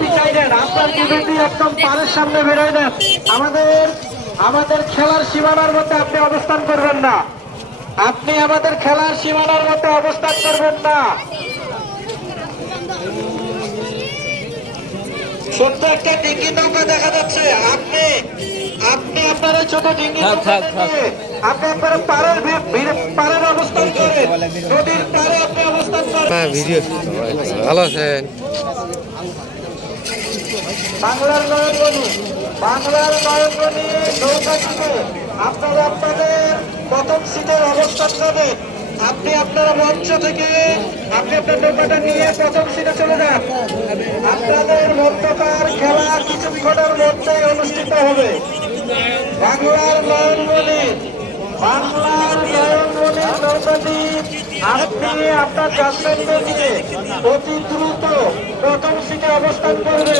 পিছাই দেন আপনার টিভিটি একদম পাড়ের সামনে বেরোয় দেন। আমাদের আমাদের খেলার সীমানার মধ্যে আপনি অবস্থান করবেন না। আপনি আমাদের খেলার সীমানার মধ্যে অবস্থান করবেন না। ছোট্ট একটা ডিঙ্গি নৌকা দেখা যাচ্ছে। আপনি আপনি আপনার ছোট ডিঙ্গি আপনি আপনার পাড়ের পাড়ের অবস্থান করেন। নদীর পাড়ে আপনি অবস্থান করেন। হ্যাঁ ভালো আছেন। বাংলার নয়নমণি বাংলার নয়নমণি নৌকা থেকে আপনারা আপনাদের প্রথম সিটের অবস্থান করবেন আপনি আপনার মঞ্চ থেকে, আপনি আপনার নৌকাটা নিয়ে প্রথম সিটে চলে যান। আপনাদের মধ্যকার খেলা কিছুক্ষণের মধ্যেই অনুষ্ঠিত হবে। বাংলার নয়নমণি বাংলার নয়নমণি নৌকাটি আপনি আপনার জাজমেন্টে দিয়ে অতি দ্রুত প্রথম সিটে অবস্থান করবেন।